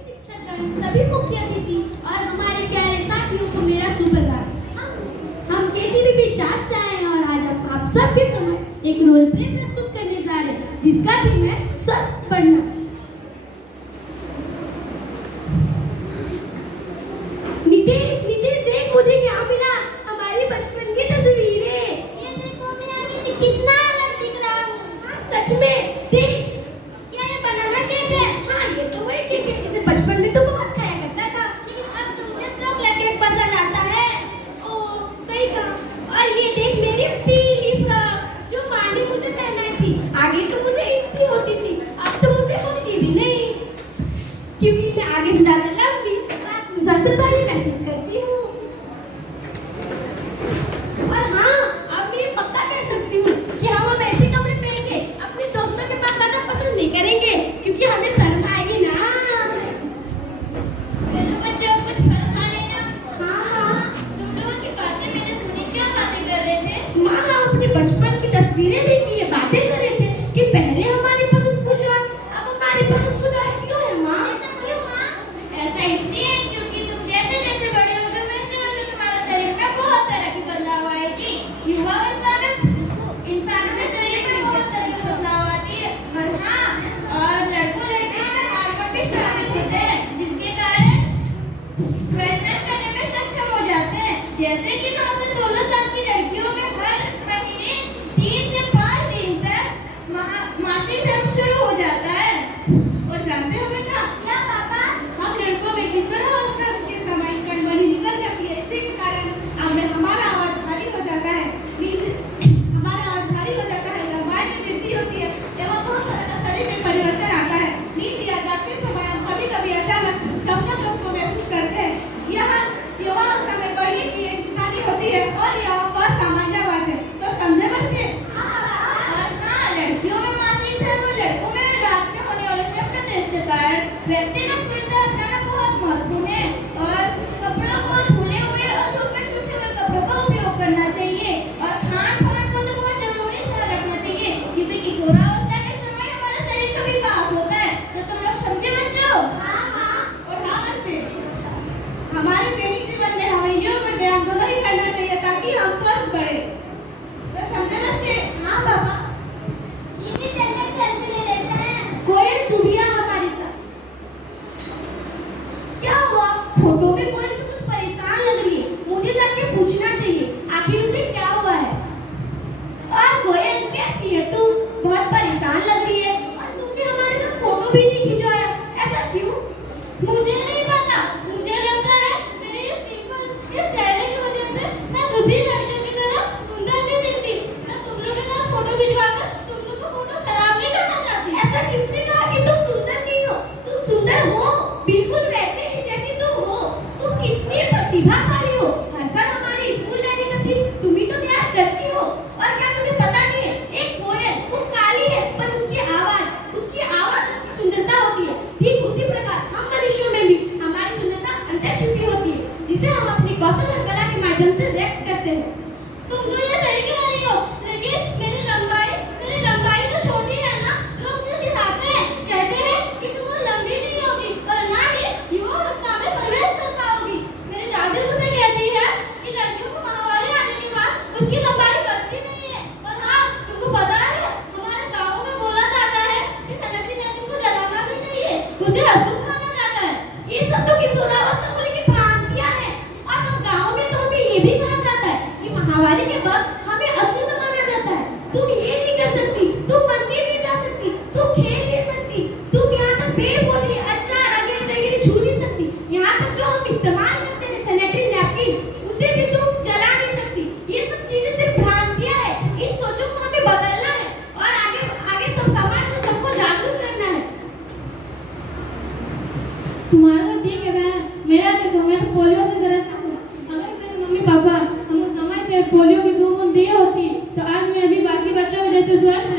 शिक्षकगण, सभी मुखिया दीदी और हमारे प्यारे साथियों को मेरा सुप्रभात। हम केजीबीपी 4 से आए हैं और आज आप सबके समक्ष एक रोल प्ले प्रस्तुत करने जा रहे हैं जिसका थीम है स्वस्थ पढ़ना। नितेश देख मुझे क्या मिला, हमारी बचपन की तस्वीरें। ये देखो मैं आगे कितना अलग दिख रहा हूँ। हाँ, सच में देख। क्या ये बनाना केक है? हाँ, ये तो वही केक है जिसे बचपन में तो बहुत खाया करता था। लेकिन अब तुझे चॉकलेट केक पसंद आता है। ओह, सही कहा। और ये देख मेरी पीली फ्रॉक जो माँ ने मुझे पहनाई थी। आगे तो मुझे इतनी होती थी, अब तो मुझे होती भी नहीं, क्योंकि मैं आगे से ज्यादा लंबी रात में सबसे पहले मैसेज करती हूँ। और हाँ, अब मैं पक्का कह सकती हूँ कि हम अब ऐसे कपड़े पहन के अपने दोस्तों के पास जाना पसंद नहीं करेंगे, क्योंकि हमें शर्म आएगी ना। चलो बच्चों कुछ फल खा लेना। हाँ, तुम लोगों की बातें मैंने सुनी, क्या बातें कर रहे थे? माँ हम अपने बचपन की तस्वीरें देखी है, बातें कर रहे थे कि पहले हमारी पसंद कुछ और अब हमारी पसंद कुछ और। क्यों है माँ? ऐसा क्यों माँ? ऐसा इसलिए है क्योंकि तुम जैसे जैसे बड़े होगे वैसे वैसे तुम्हारे शरीर में बहुत तरह की बदलाव आएगी। युवावस्था में इंसान के शरीर में बहुत तरह की बदलाव आती है। और हाँ, और लड़कों लड़कियों में हार्मोन भी शामिल होते हैं जिसके कारण प्रजनन करने में सक्षम हो जाते हैं। जैसे कि 9 से 16 साल की लड़कियों में हर महीने 3 से 5 दिन तक मासिक धर्म शुरू हो जाता है। और जानते हो बेटा, क्या पापा? हम लड़कों में किशोरावस्था के समय कणबनी निकल जाती है। इसी के कारण हमारा आवाज भारी हो जाता है, हमारा आवाज भारी हो जाता है, लंबाई में वृद्धि होती है एवं बहुत तरह का शरीर में परिवर्तन आता है। नींद या जागते समय हम कभी-कभी अचानक सपना दोष को महसूस करते हैं। यह युवावस्था में बढ़ने की एक निशानी होती है और यह बहुत सामान्य बात है। तो समझे बच्चे? और हाँ, लड़कियों में मासिक धर्म और लड़कों में रात में होने वाले स्वप्नादेश के कारण व्यक्तिगत सुविधा अपनाना बहुत महत्वपूर्ण है। और कपड़ों को धुले हुए और धूप में सूखे हुए कपड़ों का उपयोग करना चाहिए। और खान-पान को तो बहुत जरूरी ध्यान रखना चाहिए क्योंकि किशोरावस्था के समय हमारा शरीर का विकास होता है। तो तुम लोग समझे बच्चों? और हाँ बच्चे, हमारे दैनिक जीवन में हमें योग और व्यायाम दोनों ही करना चाहिए ताकि हम स्वस्थ बढ़े। तो समझे बच्चे? हाँ पापा। दीदी चलिए सेल्फी ले लेते हैं। कोयल तू भी आ हमारे साथ। क्या हुआ? फोटो में कोयल तो कुछ परेशान लग रही है, मुझे जाके पूछना चाहिए आखिर उसे क्या हुआ है। और कोयल कैसी है तू? बहुत परेशान लग रही है और तुमने हमारे साथ फोटो भी नहीं खिंचवाया, ऐसा क्यों? मुझे नहीं पता, मुझे लगता है मेरे इस पिंपल्स, इस चेहरे की वजह से मैं दूसरी लड़कियों की तरह सुंदर नहीं दिखती। मैं तुम लोगों के साथ फोटो खिंचवाकर तुम लोगों को फोटो खराब नहीं करना चाहती। ऐसा किसने कहा कि तुम सुंदर नहीं हो? तुम सुंदर हो, बिल्कुल वैसे ही जैसी तुम हो। तुम कितनी प्रतिभाशाली हो। हर साल हमारे स्कूल जाने का थीम तुम ही तो तैयार करती हो। और क्या तुम्हें पता नहीं है, एक कोयल वो काली है पर उसकी आवाज उसकी सुंदरता होती है। ठीक उसी प्रकार हम मनुष्यों में भी हमारी सुंदरता अंदर छुपी होती है जिसे हम अपनी कौशल और कला के माध्यम से व्यक्त करते हैं। तुम तो ये सही कह रही हो, लेकिन मेरी लंबाई तो छोटी है ना। लोग मुझे चिढ़ाते हैं, कहते हैं कि तुम और लंबी नहीं होगी और ना ही युवावस्था में प्रवेश कर पाओगी। मेरी दादी मुझसे कहती है कि लड़कियों को माहवारी आने के बाद उसकी लंबाई बढ़ती नहीं है। और हाँ, तुमको पता है हमारे गाँव में बोला जाता है कि सनकती लड़की को जलाना भी चाहिए, उसे अशुभ माना जाता है। ये सब तो किशोरावस्था को लेकर भ्रांतियां हैं। और हम गाँव में तो हमें ये भी कहा जाता है कि माहवारी के वक्त हमें अशुद्ध माना जाता है। तुम ये नहीं कर सकती, तुम मंदिर नहीं जा सकती, तुम खेल नहीं सकती, तुम यहाँ तक पेड़ पौधे अचार वगैरह छू नहीं सकती। यहाँ तक जो हम इस्तेमाल करते हैं सैनिटरी नैपकिन उसे भी तुम जला नहीं सकती। ये सब चीजें सिर्फ भ्रांतियां हैं। इन सोचों को हमें बदलना है और आगे सब समाज में सबको जागरूक करना है। तुम्हारा तो ठीक है बहन, मेरा देखो मैं तो पोलियो से ग्रस्त हूँ। अगर मेरे मम्मी पापा हमको समय से पोलियो की 2 बूंद दिए होती तो आज मैं अभी बाकी बच्चों को जैसे स्वस्थ